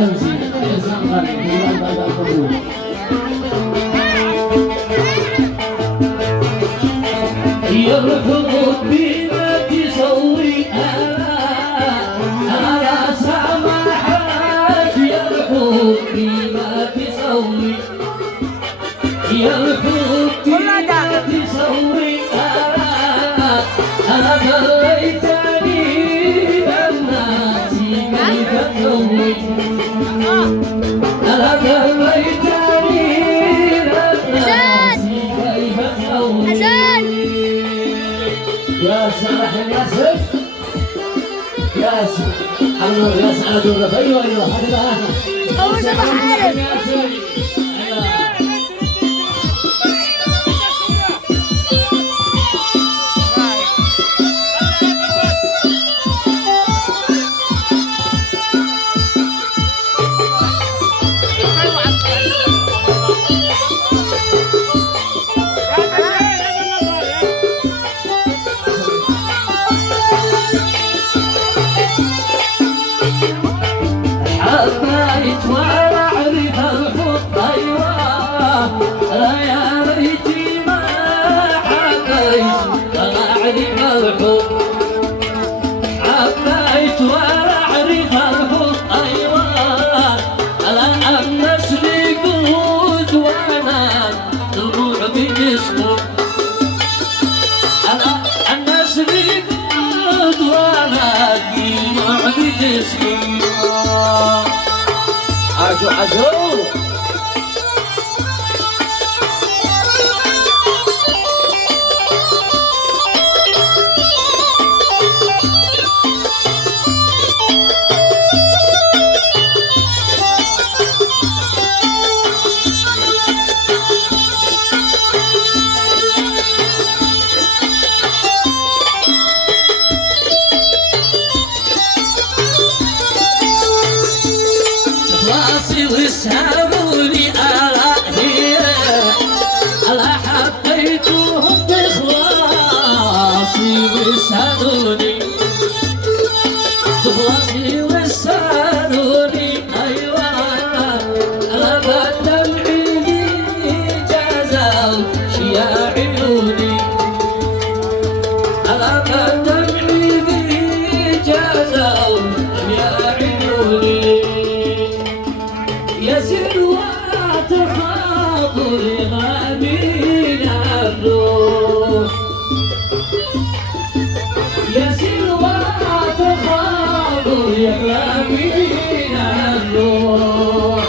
الحمزي إحسان غالي بالله بعد القبول. يا الحبوب بما تسوي أنا سامحك يا الحبوب بما تسوي يا الحبوب بما تسوي أنا خليتني للناس كيف تسوي أنا خليتني للناس كيف تسوي يا سمح ياسر ياسر حلو يا سعد الرفيع ايوه هذا أول صباح عارف حبيت ولا اعرف الحب ايوه يا ريتي ما حبيت ولا اعرف الحب حبيت ولا اعرف الحب ايوه انا الناس لي قود وانا دموع بجسمه انا الناس لي قود وانا دموع بجسمه عجو عجو راسي وسابوني ألاهي ألا حبيتهم بإخلاصي وسابوني بإخلاصي وسابوني أيوة ألا بدمعي جازوا يا عيوني ألا بدمعي جازوا يا عيوني يسير وتخاضر غامين الروح يسير وتخاضر غامين الروح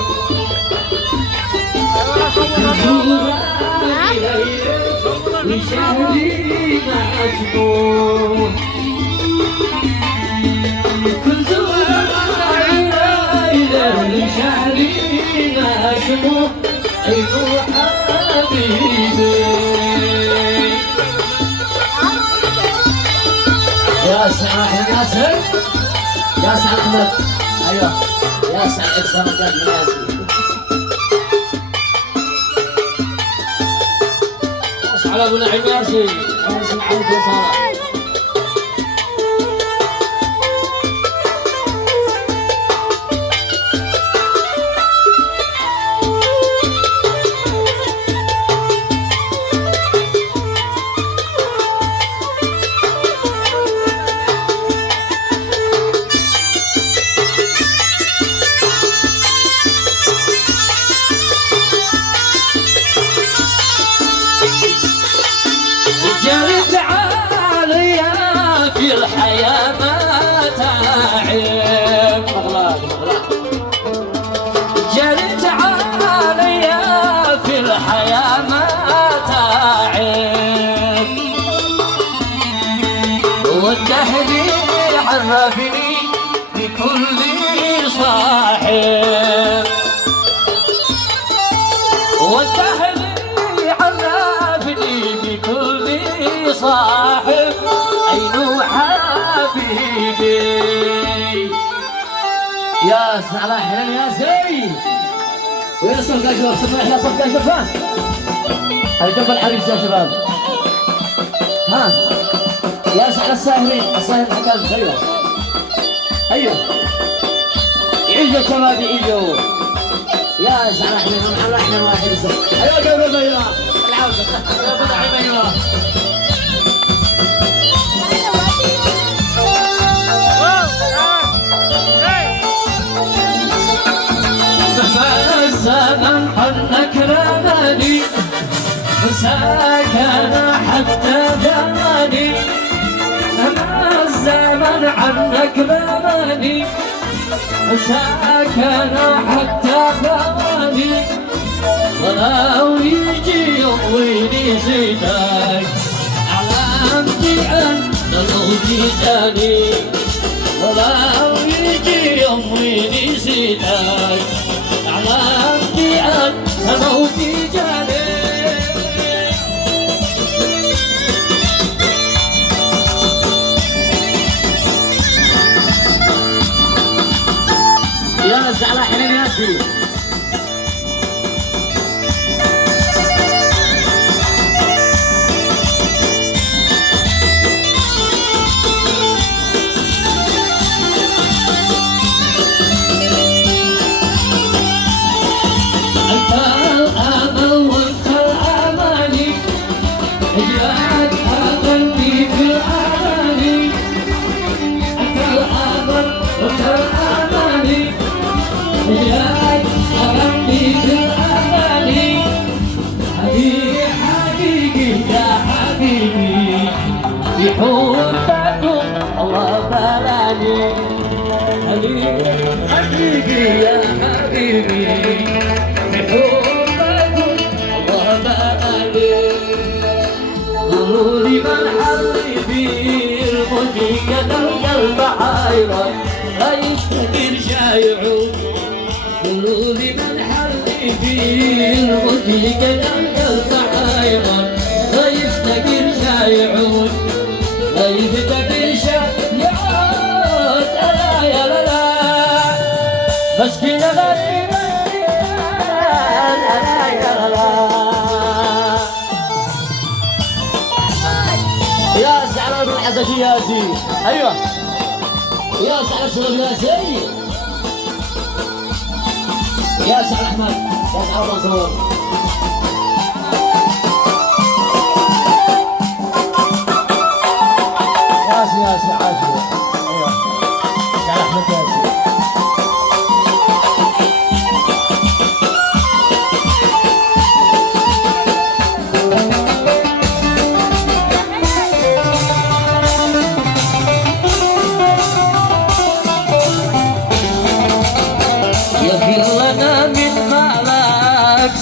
تزورا إليك وشهري مسموح شهري ناشمه أيوه حبيبي يا سعد ياسر يا سعد أحمد أيوه يا سعد إكسر مجال ياسر وش على أبو نعيم ياسر ياسر عليك وصالح جرت عليا في الحياة ما تعب جرت عليا في الحياة ما تعب والدهر عرفني بكل صاحب والدهر عرفني بكل صاحب عينو حبيبي يا صلاح يا زين وين الصف يا شباب صف يا صف يا شباب هذا جنب الحريص يا شباب ها يا الساهرين الساهر حكام ايوه ايوه اجوا شباب اجوا. يا زعل احنا واحد ايوه قبل ايوه العوده ايوه. الزمن عنك رماني سكن حتى ثماني. أما الزمن عنك رماني سكن حتى ثماني. ولو يجي يوم ويني زيدك علامتي أنت لو جيتني. ولو يجي يوم ويني زيدك علامتي أنت لو جيتني. يا ناس على حنين ياسي. أنت الأمل وأنت الأماني. إجراك أغني في الأماني. أنت الأمل وأنت الأماني. إجراك أغني في الأماني. حبيبي حبيبي يا حبيبي بحبكم الله بلاني. حبيبي حبيبي يا حبيبي بحبكم الله بلاني. قولوا لي من حظي في الموسيقى القلب حيران لا يفتكر شايعون. قولوا لي من حظي في الموسيقى القلب حيران لا يفتكر شايعون. لا يفتكر شايعون. يا لا لا مسكينة غريبة يا لا. يا سعد الحزكي يا زي. ايوه يا سعد الشباب يا زي. يا سعد احمد يا سعد منصور. يا سي عاشر. ايوه سعد احمد يا زي.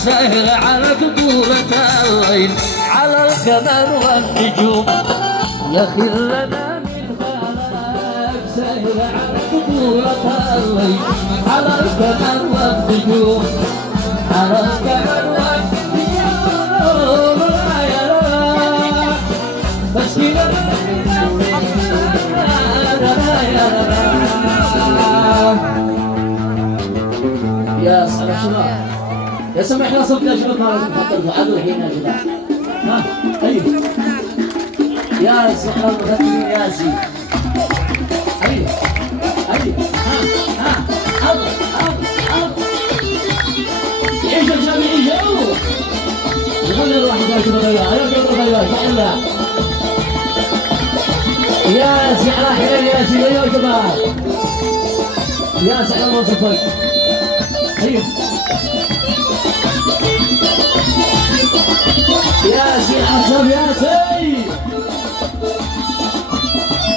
سهر على قبورة الليل على القمر والنجوم. يا خلنا من خلق سهر على قبورة الليل على القمر والنجوم. على القمر والنجوم. يا لا مسكينة يا سلام. يا سمح احنا صوت يا شباب ما تفضلوا عدوا الحين يا شباب. ها ايوه يا سحر المغنيين يا سي. ايوه ايوه ها حاضر حاضر. ايش يا شباب ايجوا يغني الواحد يا شباب. ايوه فعلا يا سي على حلال يا سي. ايوه يا شباب يا سحر الموسيقى. ايوه يا سي عصام يا سي.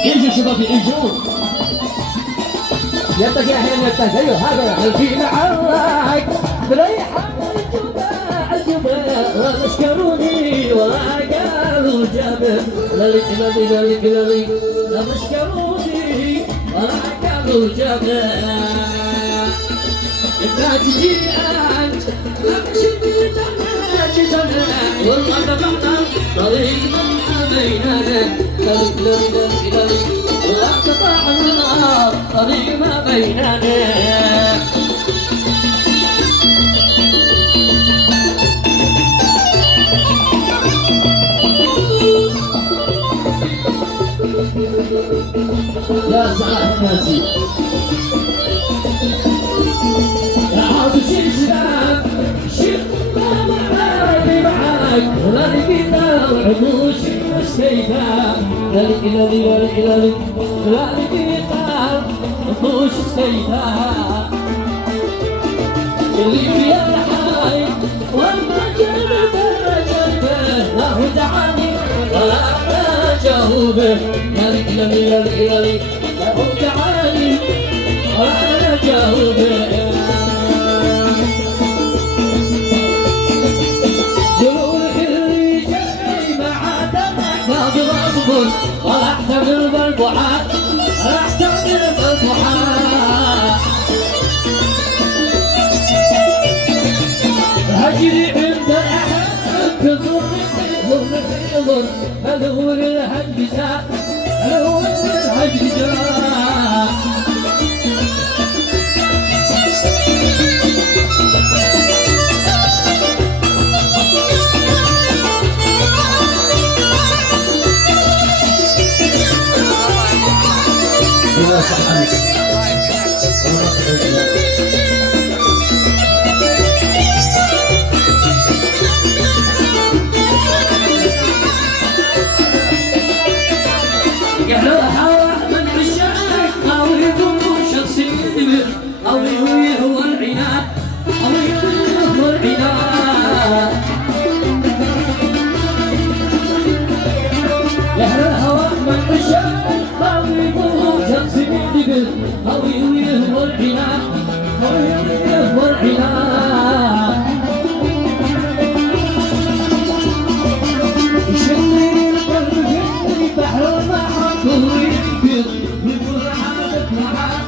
اجوا شباب اجوا. يدك يا حلال يدك. ايوه هذا خلفي معاك بريحة الجبال ولا مشكروني ولا قالوا جابر. للي لا مشكروني ولا قالوا جابر. انت تجي انت والله تبعنا طريق ما بيننا. لا قطعنا طريق ما بيننا. يا سعاد الناسي. الشباب شبنا معاني معاك لا لقينا العروش السيدة لا لقينا العروش السيدة اللي فيها الحي وما جلبه له دعاني ولا جاوبه لا له دعاني ولا جاوبه ولا احتمل بالبعاد ولا احتمل بالبعاد هجري عند الأحد تضر هلول الهجزة هلول الهجزة يا صحيح قالوها من عشاق قوي شخص يدبر قوي هو العناد قوي هو العناد يا الهوى من عشاق قوي شخص يدبر قوي هو العناد قوي هو العناد يشمني القلب في بحر المحط ويكبر يقول حالك معاه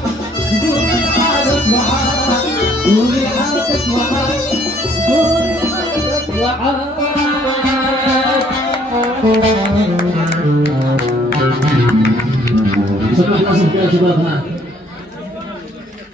يقول حالك معاه يقول حالك معاه يقول حالك معاه سمح لازم يا شباب ها